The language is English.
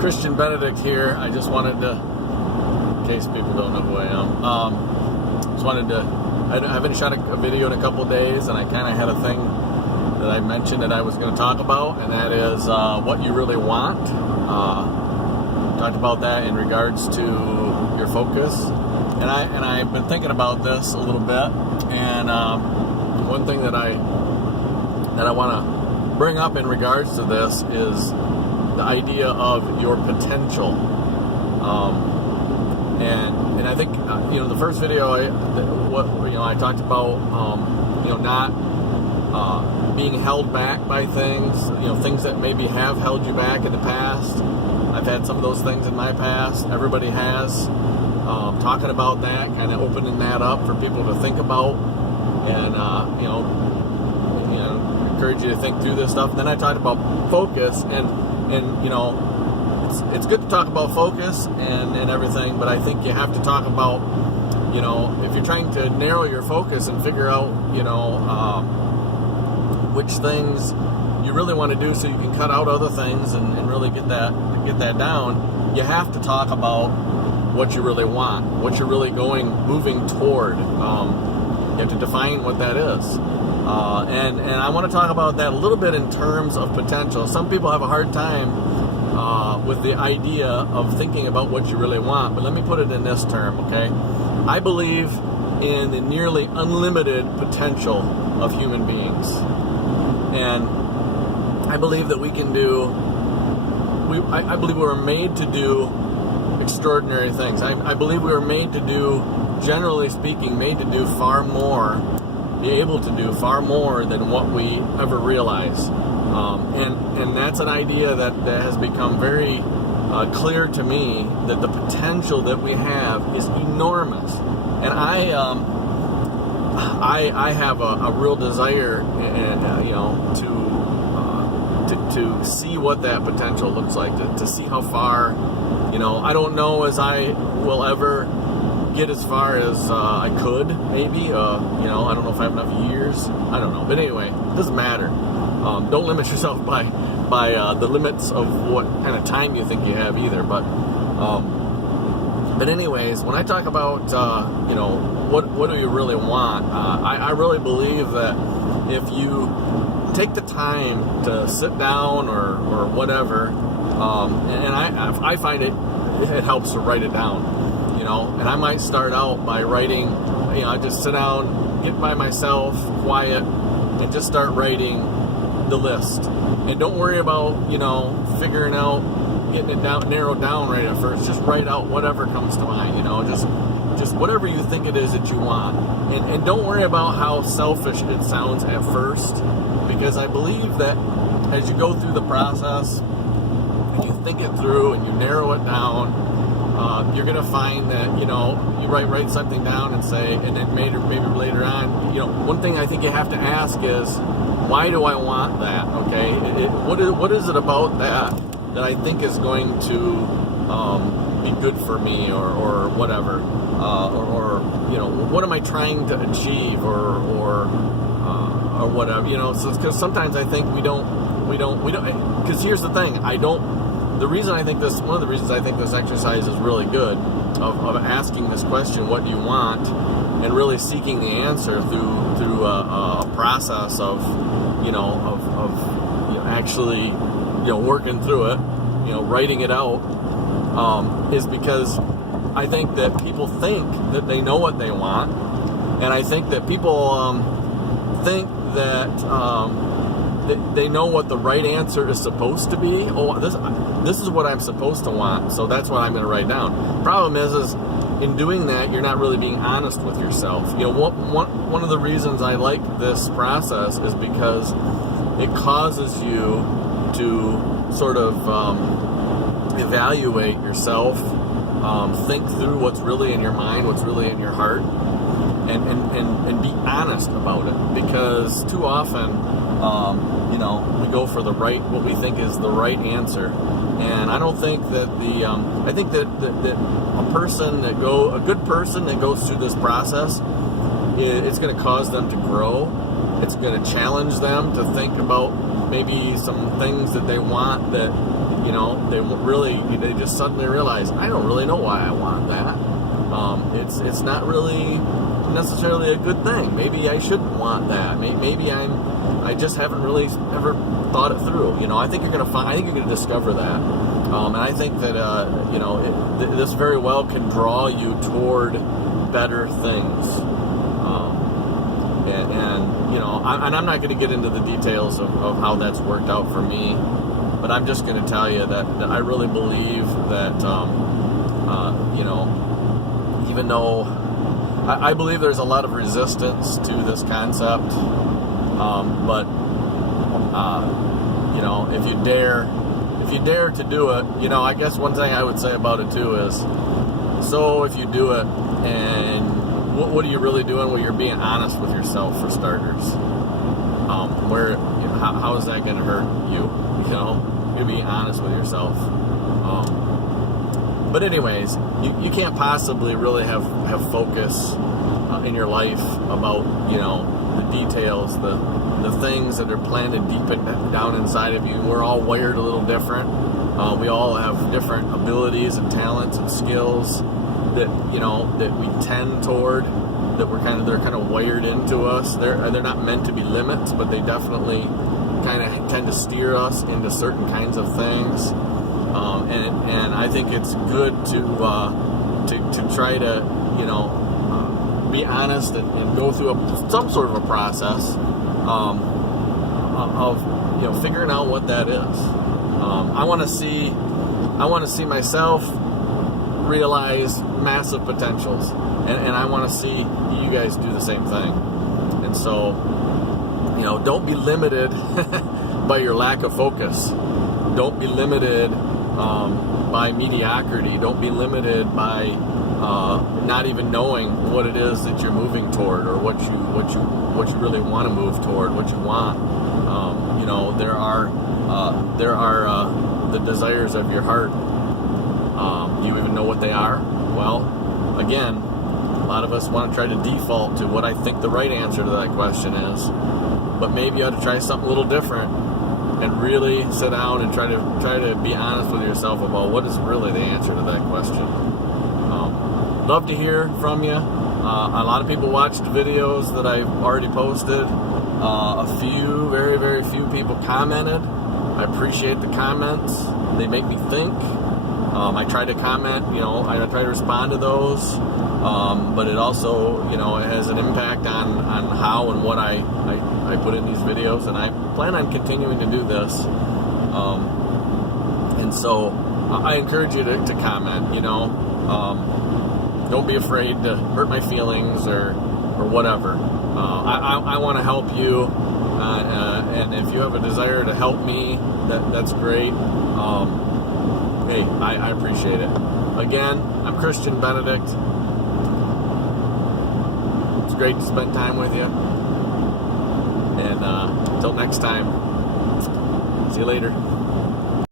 Christian Benedict here. I just wanted to, in case people don't know who I am, I haven't shot a video in a couple days, and I kind of had a thing that I mentioned that I was going to talk about, and that is what you really want. Talked about that in regards to your focus, and I've been thinking about this a little bit, and one thing that I want to bring up in regards to this is the idea of your potential. And I think the first video I talked about not being held back by things, things that maybe have held you back in the past. I've had some of those things in my past. Everybody has. Talking about that, kind of opening that up for people to think about, and encourage you to think through this stuff. And then I talked about focus, and it's good to talk about focus and everything, but I think you have to talk about, if you're trying to narrow your focus and figure out, which things you really want to do so you can cut out other things and really get that down, you have to talk about what you really want, what you're really moving toward. You have to define what that is. And I want to talk about that a little bit in terms of potential. Some people have a hard time with the idea of thinking about what you really want, but let me put it in this term, okay? I believe in the nearly unlimited potential of human beings. And I believe that we can I believe we were made to do extraordinary things. I believe we were made to do, generally speaking, far more, be able to do far more than what we ever realize. And that's an idea that has become very clear to me, that the potential that we have is enormous. And I have a real desire, to see what that potential looks like, to see how far, I don't know as I will ever get as far as I could, maybe, I don't know if I have enough years, I don't know, but anyway, it doesn't matter. Don't limit yourself by the limits of what kind of time you think you have either, but anyways, when I talk about, what do you really want, I really believe that if you take the time to sit down or whatever, and I find it helps to write it down, and I might start out by writing, I just sit down, get by myself, quiet, and just start writing the list. And don't worry about, figuring out, getting it down, narrowed down right at first. Just write out whatever comes to mind, just whatever you think it is that you want. And don't worry about how selfish it sounds at first, because I believe that as you go through the process, and you think it through and you narrow it down, you're going to find that, you write something down and say, and then maybe later on, one thing I think you have to ask is, why do I want that? Okay, what is it about that I think is going to be good for me, or whatever, or what am I trying to achieve, or whatever, because sometimes I think we don't, because here's the thing, one of the reasons I think this exercise is really good, of asking this question, what do you want, and really seeking the answer through a process of actually working through it, writing it out, is because I think that people think that they know what they want, and I think that people think that they know what the right answer is supposed to be. Oh, this is what I'm supposed to want, so that's what I'm going to write down. Problem is in doing that, you're not really being honest with yourself. One of the reasons I like this process is because it causes you to sort of evaluate yourself, think through what's really in your mind, what's really in your heart, and be honest about it. Because too often, we go for what we think is the right answer, and I don't think that I think that a good person that goes through this process, it's going to cause them to grow. It's going to challenge them to think about maybe some things that they want that they just suddenly realize, I don't really know why I want that. It's not really necessarily a good thing. Maybe I shouldn't want that. Maybe I just haven't really ever thought it through. I think you're gonna discover that. And I think that this very well can draw you toward better things. And I'm not going to get into the details of how that's worked out for me, but I'm just going to tell you that I really believe that even though I believe there's a lot of resistance to this concept, but if you dare to do it, I guess one thing I would say about it too is, so if you do it, and what are you really doing? Well, you're being honest with yourself, for starters. How is that going to hurt you? You're being honest with yourself. But anyways, you can't possibly really have focus in your life about the details, the things that are planted deep down inside of you. We're all wired a little different. We all have different abilities and talents and skills that we tend toward, that they're kind of wired into us. They're not meant to be limits, but they definitely kind of tend to steer us into certain kinds of things. And I think it's good to try to be honest and go through some sort of a process of figuring out what that is. I want to see myself realize massive potentials, and I want to see you guys do the same thing. And so, don't be limited by your lack of focus. Don't be limited by mediocrity. Don't be limited by not even knowing what it is that you're moving toward, or what you really want to move toward, what you want. There are the desires of your heart. Do you even know what they are? Well, again, a lot of us want to try to default to what I think the right answer to that question is, but maybe you ought to try something a little different and really sit down and try to be honest with yourself about what is really the answer to that question. Love to hear from you. A lot of people watched videos that I've already posted. A few, very, very few people commented. I appreciate the comments. They make me think. I try to comment, I try to respond to those, but it also, it has an impact on how and what I put in these videos, and I plan on continuing to do this. And so I encourage you to comment, don't be afraid to hurt my feelings or whatever. I want to help you, and if you have a desire to help me, that's great. Hey, I appreciate it. Again, I'm Christian Benedict. It's great to spend time with you. And until next time, see you later.